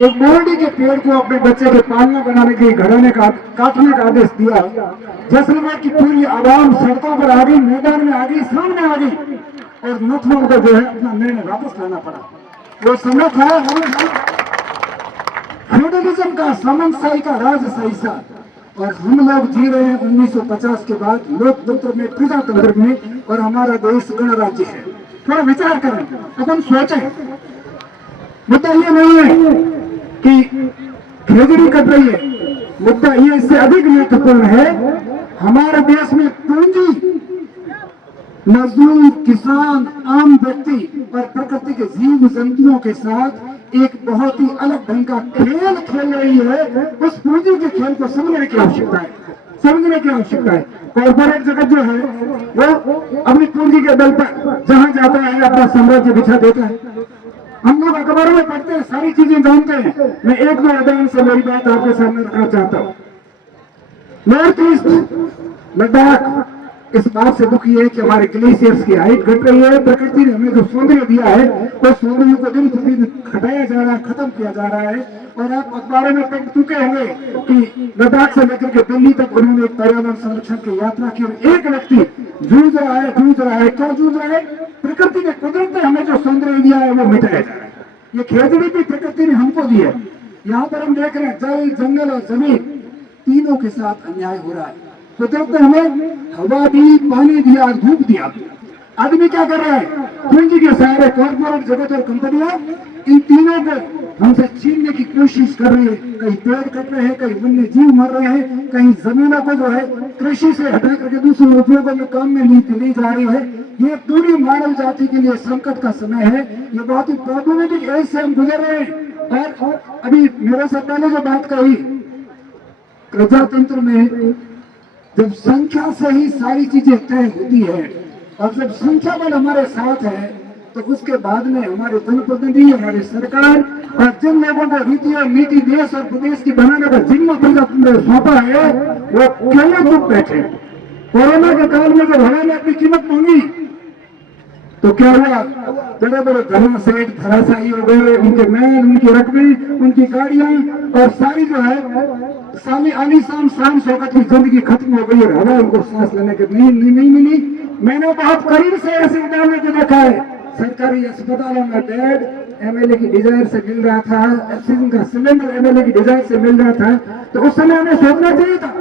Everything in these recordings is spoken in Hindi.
एक मोरडी के पेड़ को अपने बच्चे के पालना बनाने के लिए घड़ाने का काटने का आदेश दिया। जैसलमेर की पूरी आवाम सड़कों पर आ गई, मैदान में आ गई, सामने आ गई और नथनों को जो है अपना निर्णय वापस लाना पड़ा। वो समय था फ्यूडलिज्म का, सामंतशाही का राज सही सा, और हम लोग जी रहे हैं 1950 के बाद लोकतंत्र में, प्रजातंत्र में, और हमारा देश गणराज्य है। थोड़ा विचार करें, अपन सोचें। मुद्दा ये नहीं है कि खेजड़ी कट रही है, मुद्दा ये इससे अधिक महत्वपूर्ण है। हमारे देश में पूंजी, मजदूर, किसान, आम व्यक्ति और प्रकृति के जीव जंतुओं के साथ एक बहुत ही अलग ढंग का खेल खेल रही है। उस पूंजी के खेल को समझने की आवश्यकता है, समझने की आवश्यकता है। कॉर्पोरेट जगत जो है वो अपनी पूंजी के बल पर जहां जाता है अपना साम्राज्य बिछा देता है। हम लोग अखबारों में पढ़ते हैं, सारी चीजें जानते हैं। मैं एक दो उदाहरण से मेरी बात आपके सामने रखना चाहता हूँ। नॉर्थ ईस्ट लद्दाख इस बात से दुखी है कि हमारे ग्लेशियर्स की हाइट घट रही है। प्रकृति ने हमें जो सौंदर्य दिया है वो सौंदर्य को दिन प्रतिदिन घटाया जा रहा है, खत्म किया जा रहा है। और आप अखबारों में पढ़ चुके होंगे कि लद्दाख से लेकर के दिल्ली तक उन्होंने एक पर्यावरण संरक्षण की यात्रा की। एक व्यक्ति जूझ रहा है, क्यों जूझ रहा है? प्रकृति ने, कुदरत ने हमें जो सौंदर्य दिया है वो मिटाया जा रहा है। ये खेजड़ी भी प्रकृति ने हमको दी है। यहाँ पर हम देख रहे हैं जल, जंगल और जमीन तीनों के साथ अन्याय हो रहा है। कुदरत ने हमें हवा दी, पानी दिया, धूप दिया। आदमी क्या कर रहा है? पूंजी के सहारे कॉर्पोरेट जगत और कंपनियां इन तीनों को हमसे छीनने की कोशिश कर रही है। कहीं पेड़ कट रहे हैं, कहीं वन्य जीव मर रहे हैं, कहीं जमीनों को जो है कृषि से हटा करके दूसरे उपयोगों में काम में ली जा रही है। ये पूरी मानव जाति के लिए संकट का समय है। ये बहुत ही प्रॉब्लमेटिक एज से हम गुजर रहे हैं। और अभी मेरे से पहले जो बात कही, प्रजातंत्र में जब संख्या से ही सारी चीजें तय होती है और जब संख्या बल हमारे साथ है तो उसके बाद में हमारे जनप्रतिनिधि, हमारी सरकार और जिन लोगों को रीति और नीति देश और प्रदेश की बनाने का जिम्मा प्रजातंत्र ने सौंपा है वो केवल चुप बैठे। कोरोना के काल में जब हवा ने अपनी कीमत मांगी तो क्या हुआ? बड़े बड़े धर्म सेठ धराशायी हो गए, उनके महल, उनकी रकमें, उनकी गाड़ियां और सारी जो है साली आलीशान शान शौकत की जिंदगी खत्म हो गई और हवा उनको सांस लेने के नहीं मिली। मैंने बहुत करीब से ऐसे उदाहरणों को देखा है। सरकारी अस्पतालों में बेड एमएलए की डिजायर से मिल रहा था, ऑक्सीजन का सिलेंडर एमएलए की डिजायर से मिल रहा था। तो उस समय हमें सोचना चाहिए था।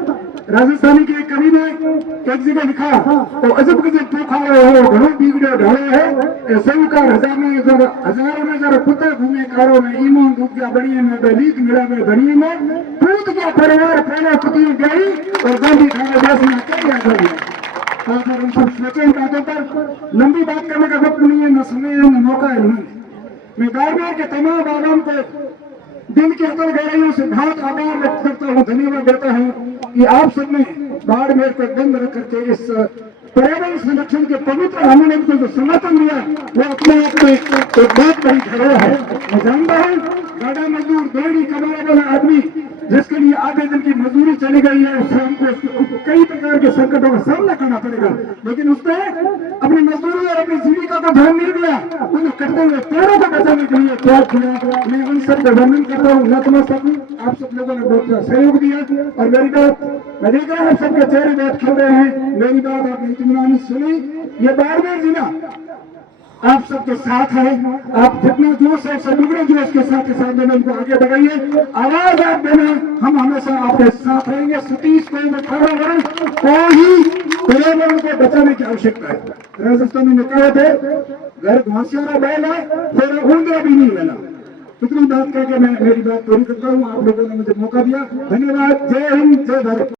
राजस्थानी के एक कवि ने एक जगह लिखा, तो अजब गजब पोखारो हो, घणो बिगड़ो ढालो है, सौकार हजारों में जरा कुत्ते घूमे कारो में, ईमान डूब गया बड़िए में, लीक मिला में बड़िए में, कूद गया परिवार फैला कुतियों गई और गांधी खाने देश में क्या कर दिया। और हम सब सोचे बातों पर। लंबी बात करने का वक्त नहीं है, न समय है, न मौका है। मैं बार-बार के तमाम आवाम को दिल की अंदर गहराइयों से बहुत आभार व्यक्त करता हूँ, धन्यवाद देता हूँ कि आप सबने बाड़मेर को बंद रख करके इस पर्यावरण संरक्षण के पवित्र आंदोलन को जो समर्थन दिया वो अपने आप में एक बहुत बड़ी धरोहर है। मैं जानता हूँ गाड़ा मजदूर, देड़ी कमाने वाला आदमी जिसके लिए आधे दिन की मजदूरी चली गई है, उससे हमको कई प्रकार के संकटों का सामना करना पड़ेगा। लेकिन उसने अपनी मजदूरी और अपनी जीविका को ध्यान नहीं दिया। उन्हें कटते हुए पेड़ों को बचाने के लिए त्याग किया। मैं उन सब का वर्णन करता हूँ, नतमस्तक हूं। आप सब लोगों ने बहुत सहयोग दिया और मेरी बात, मैं देख रहा हूँ सबके चेहरे बहुत खिल रहे हैं। मेरी बात आपने इत्मीनान सुनी। ये बाड़मेर जिला आप सबके साथ है। आप जितना जोश है सदुगने जोश के साथ इस आंदोलन को आगे बढ़ाइए। आवाज आप देना, हम हमेशा आपके साथ रहेंगे। सतीश को पर्यावरण को ही पर्यावरण को बचाने की आवश्यकता है। राजस्थान में कहा थे घर घासियारा बैल है फिर ऊंधा भी नहीं बना। इतनी बात करके मैं मेरी बात पूरी करता हूँ। आप लोगों ने मुझे मौका दिया, धन्यवाद। जय हिंद, जय भारत।